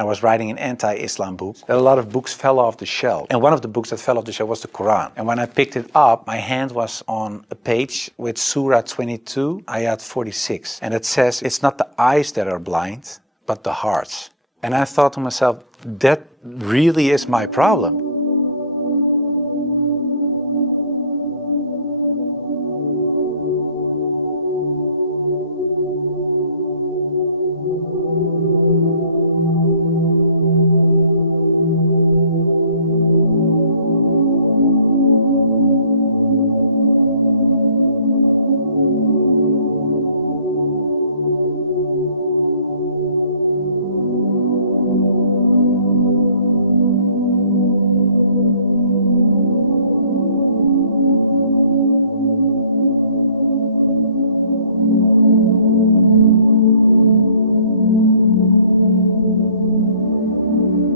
I was writing an anti-Islam book. A lot of books fell off the shelf. And one of the books that fell off the shelf was the Quran. And when I picked it up, my hand was on a page with Surah 22, Ayat 46. And it says, it's not the eyes that are blind, but the hearts. And I thought to myself, that really is my problem.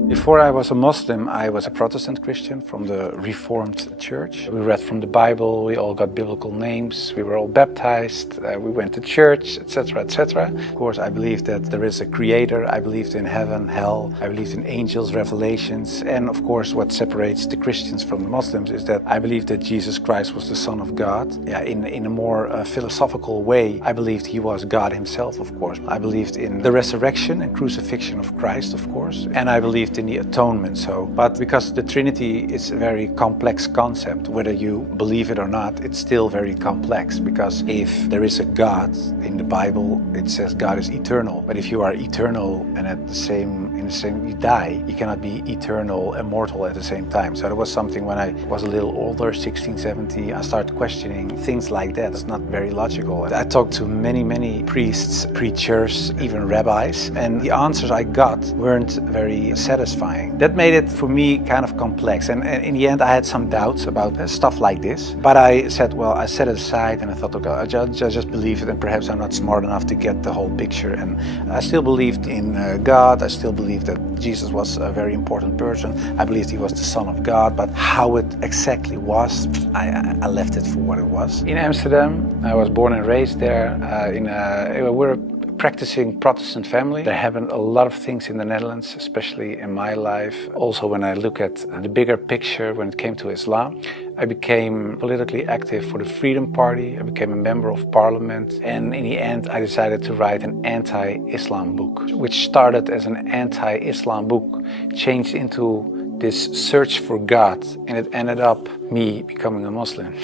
Before I was a Muslim, I was a Protestant Christian from the Reformed Church. We read from the Bible, we all got biblical names, we were all baptized, we went to church, etc., etc. Of course, I believed that there is a creator, I believed in heaven, hell, I believed in angels, revelations, and of course what separates the Christians from the Muslims is that I believed that Jesus Christ was the Son of God. In a more philosophical way, I believed he was God himself, of course. I believed in the resurrection and crucifixion of Christ, of course, and I believed in the atonement. But because the Trinity is a very complex concept, whether you believe it or not, it's still very complex, because if there is a God in the Bible, it says God is eternal. But if you are eternal and in the same you die, you cannot be eternal, immortal at the same time. So that was something when I was a little older, 16, 17, I started questioning things like that. It's not very logical. I talked to many priests, preachers, even rabbis, and the answers I got weren't very satisfying. That made it for me kind of complex, and in the end I had some doubts about stuff like this, but I said, well, I set it aside and I thought, okay, I just believe it, and perhaps I'm not smart enough to get the whole picture. And I still believed in God. I still believed that Jesus was a very important person. I believed he was the Son of God, but how it exactly was, I left it for what it was. In Amsterdam, I was born and raised there. We're a practicing Protestant family. There happened a lot of things in the Netherlands, especially in my life. Also, when I look at the bigger picture when it came to Islam, I became politically active for the Freedom Party. I became a member of parliament. And in the end, I decided to write an anti-Islam book, which started as an anti-Islam book, changed into this search for God, and it ended up me becoming a Muslim.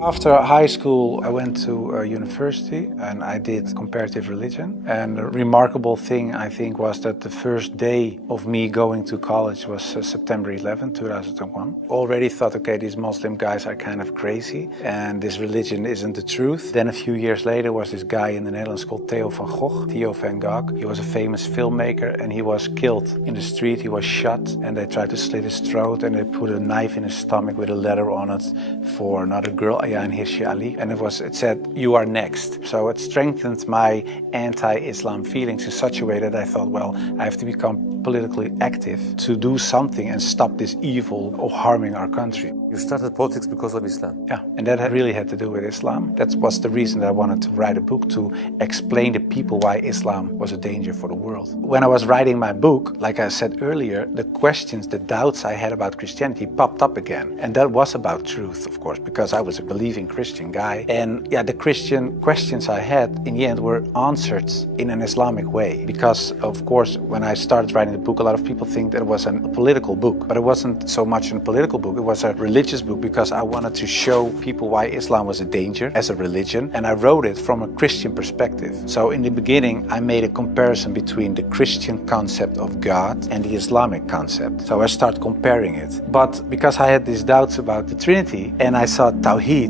After high school, I went to university and I did comparative religion. And the remarkable thing, I think, was that the first day of me going to college was September 11, 2001. Already thought, okay, these Muslim guys are kind of crazy and this religion isn't the truth. Then a few years later was this guy in the Netherlands called Theo van Gogh. He was a famous filmmaker and he was killed in the street. He was shot and they tried to slit his throat and they put a knife in his stomach with a letter on it for another girl. And Haque, and it said, "You are next." So it strengthened my anti-Islam feelings in such a way that I thought, well, I have to become politically active to do something and stop this evil of harming our country. You started politics because of Islam? Yeah, and that really had to do with Islam. That was the reason that I wanted to write a book, to explain to people why Islam was a danger for the world. When I was writing my book, like I said earlier, the questions, the doubts I had about Christianity popped up again. And that was about truth, of course, because I was a believing Christian guy. And yeah, the Christian questions I had in the end were answered in an Islamic way. Because, of course, when I started writing the book, a lot of people think that it was a political book, but it wasn't so much a political book. It was a religious book because I wanted to show people why Islam was a danger as a religion, and I wrote it from a Christian perspective. So in the beginning, I made a comparison between the Christian concept of God and the Islamic concept. So I started comparing it. But because I had these doubts about the Trinity, and I saw Tawheed,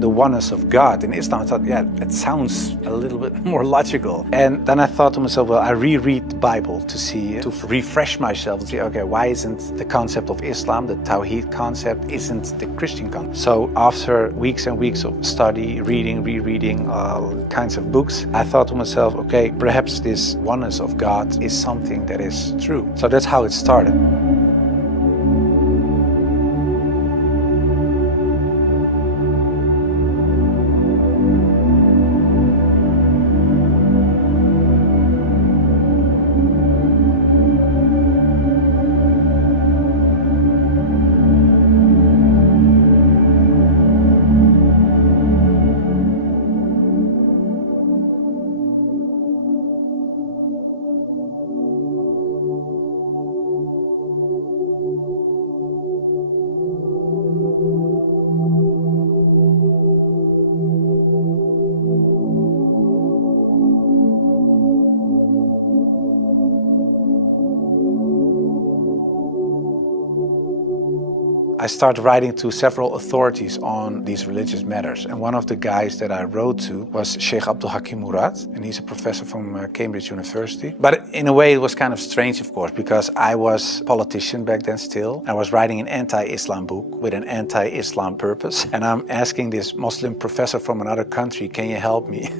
the oneness of God in Islam, I thought, yeah, it sounds a little bit more logical. And then I thought to myself, well, I reread the Bible to refresh myself, to see, okay, why isn't the concept of Islam, the Tawheed concept, isn't the Christian concept? So after weeks and weeks of study, reading, rereading all kinds of books, I thought to myself, okay, perhaps this oneness of God is something that is true. So that's how it started. I started writing to several authorities on these religious matters. And one of the guys that I wrote to was Sheikh Abdul Hakim Murad, and he's a professor from Cambridge University. But in a way it was kind of strange, of course, because I was a politician back then still. I was writing an anti-Islam book with an anti-Islam purpose. And I'm asking this Muslim professor from another country, can you help me?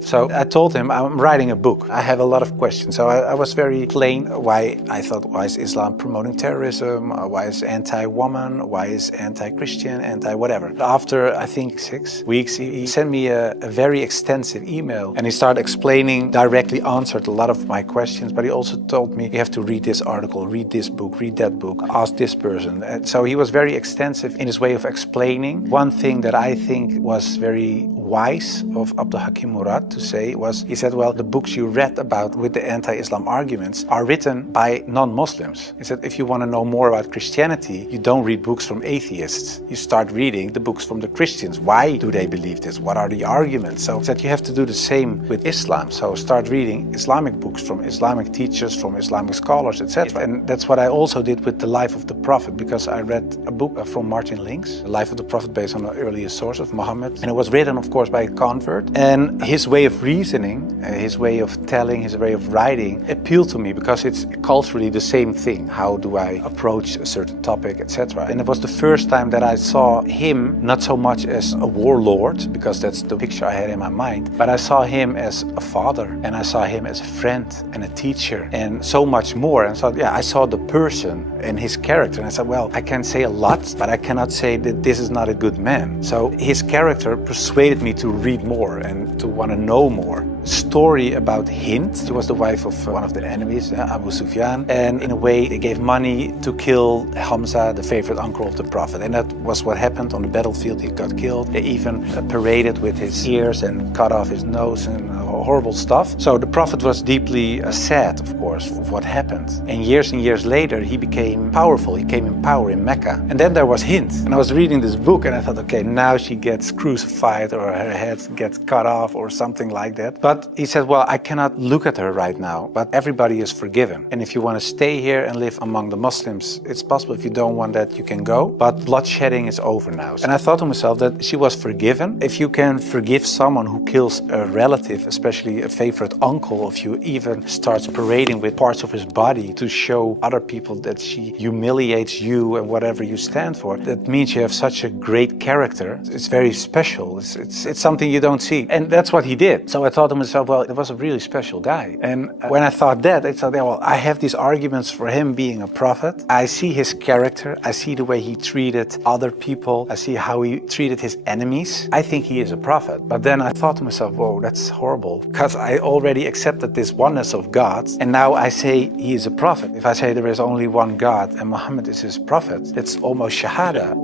So I told him I'm writing a book. I have a lot of questions. So I was very plain why I thought, why is Islam promoting terrorism? Why is anti-woman? Why is anti-Christian? Anti-whatever. After, I think, 6 weeks, he sent me a very extensive email and he started explaining, directly answered a lot of my questions, but he also told me, you have to read this article, read this book, read that book, ask this person. And so he was very extensive in his way of explaining. One thing that I think was very wise of Abdul Hakim Murad to say was, he said, well, the books you read about with the anti-Islam arguments are written by non-Muslims. He said, if you want to know more about Christianity, you don't read books from atheists. You start reading the books from the Christians. Why do they believe this? What are the arguments? So he said, you have to do the same with Islam. So start reading Islamic books from Islamic teachers, from Islamic scholars, etc. And that's what I also did with the life of the Prophet, because I read a book from Martin Links, The Life of the Prophet, based on the earliest source of Muhammad. And it was written, of course, by a convert. And his way of reasoning, his way of telling, his way of writing appealed to me because it's culturally the same thing. How do I approach a certain topic, etc. And it was the first time that I saw him not so much as a warlord, because that's the picture I had in my mind, but I saw him as a father, and I saw him as a friend and a teacher and so much more. And so, yeah, I saw the person and his character, and I said, well, I can say a lot, but I cannot say that this is not a good man. So his character persuaded me to read more and to want to know more. Story about Hind. She was the wife of one of the enemies, Abu Sufyan, and in a way they gave money to kill Hamza, the favorite uncle of the Prophet, and that was what happened on the battlefield. He got killed. They even paraded with his ears and cut off his nose and horrible stuff. So the Prophet was deeply sad, of course, of what happened. And years later he became powerful. He came in power in Mecca. And then there was Hind. And I was reading this book and I thought, okay, now she gets crucified or her head gets cut off or something like that. But he said, well, I cannot look at her right now, but everybody is forgiven. And if you want to stay here and live among the Muslims, it's possible. If you don't want that, you can go. But bloodshedding is over now. And I thought to myself that she was forgiven. If you can forgive someone who kills a relative, especially a favorite uncle of you, even starts parading with parts of his body to show other people that she humiliates you and whatever you stand for, that means you have such a great character. It's very special. It's something you don't see. And that's what he did. So I thought to myself, well, it was a really special guy. And when I thought that, I thought, well, I have these arguments for him being a prophet. I see his character. I see the way he treated other people. I see how he treated his enemies. I think he is a prophet. But then I thought to myself, whoa, that's horrible. Because I already accepted this oneness of God. And now I say he is a prophet. If I say there is only one God and Muhammad is his prophet, that's almost shahada.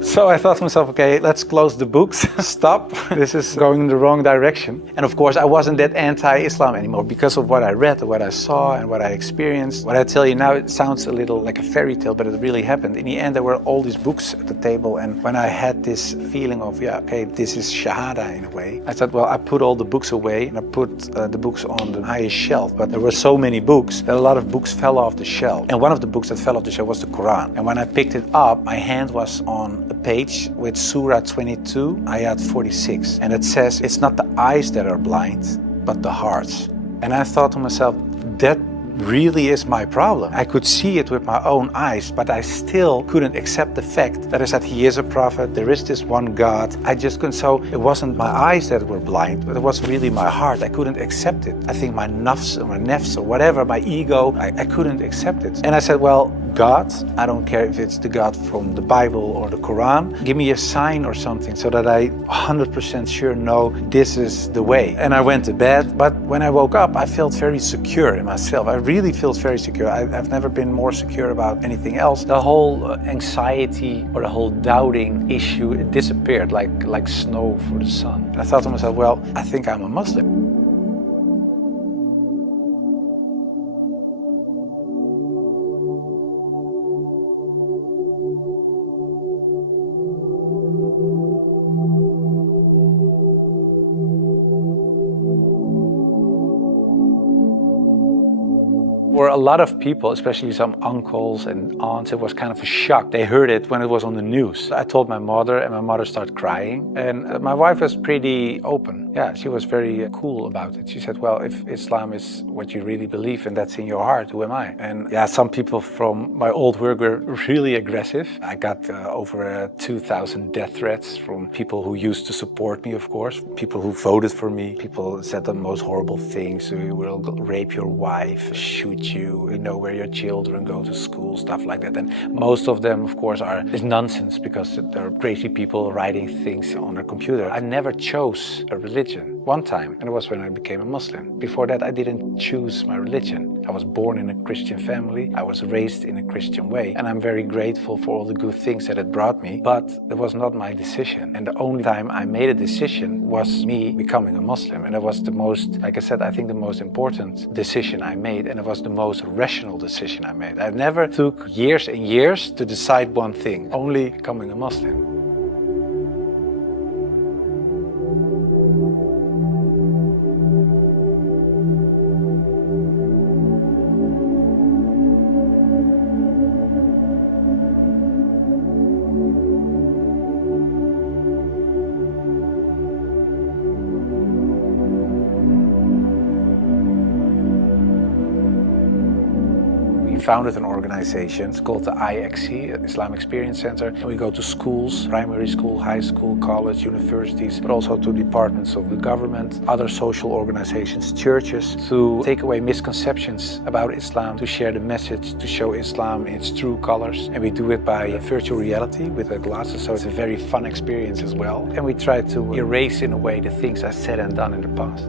So I thought to myself, okay, let's close the books, stop. This is going in the wrong direction. And of course, I wasn't that anti-Islam anymore because of what I read, what I saw, and what I experienced. What I tell you now, it sounds a little like a fairy tale, but it really happened. In the end, there were all these books at the table. And when I had this feeling of, yeah, okay, this is shahada in a way, I thought, well, I put all the books away and I put the books on the highest shelf. But there were so many books that a lot of books fell off the shelf. And one of the books that fell off the shelf was the Quran. And when I picked it up, my hand was on a page with Surah 22, Ayat 46. And it says, it's not the eyes that are blind, but the hearts. And I thought to myself, that really is my problem. I could see it with my own eyes, but I still couldn't accept the fact that I said he is a prophet, there is this one God. I just couldn't. So it wasn't my eyes that were blind, but it was really my heart. I couldn't accept it. I think my nafs or whatever, my ego, I couldn't accept it. And I said, well, God, I don't care if it's the God from the Bible or the Quran, give me a sign or something so that I 100% sure know this is the way. And I went to bed, but when I woke up, I felt very secure in myself. I really feels very secure. I've never been more secure about anything else. The whole anxiety or the whole doubting issue, it disappeared like snow for the sun. I thought to myself, well, I think I'm a Muslim. For a lot of people, especially some uncles and aunts, it was kind of a shock. They heard it when it was on the news. I told my mother, and my mother started crying. And my wife was pretty open. Yeah, she was very cool about it. She said, well, if Islam is what you really believe and that's in your heart, who am I? And yeah, some people from my old work were really aggressive. I got over 2,000 death threats from people who used to support me, of course. People who voted for me. People said the most horrible things. We will rape your wife, shoot you, know where your children go to school, stuff like that. And most of them, of course, is nonsense because they're crazy people writing things on their computer. I never chose a religion. One time, and it was when I became a Muslim. Before that, I didn't choose my religion. I was born in a Christian family. I was raised in a Christian way, and I'm very grateful for all the good things that it brought me, but it was not my decision. And the only time I made a decision was me becoming a Muslim. And it was the most, like I said, I think the most important decision I made, and it was the most rational decision I made. I never took years and years to decide one thing, only becoming a Muslim. Founded an organization. It's called the IXC, Islam Experience Center. And we go to schools, primary school, high school, college, universities, but also to departments of the government, other social organizations, churches, to take away misconceptions about Islam, to share the message, to show Islam in its true colors. And we do it by virtual reality with the glasses, so it's a very fun experience as well. And we try to erase in a way the things I said and done in the past.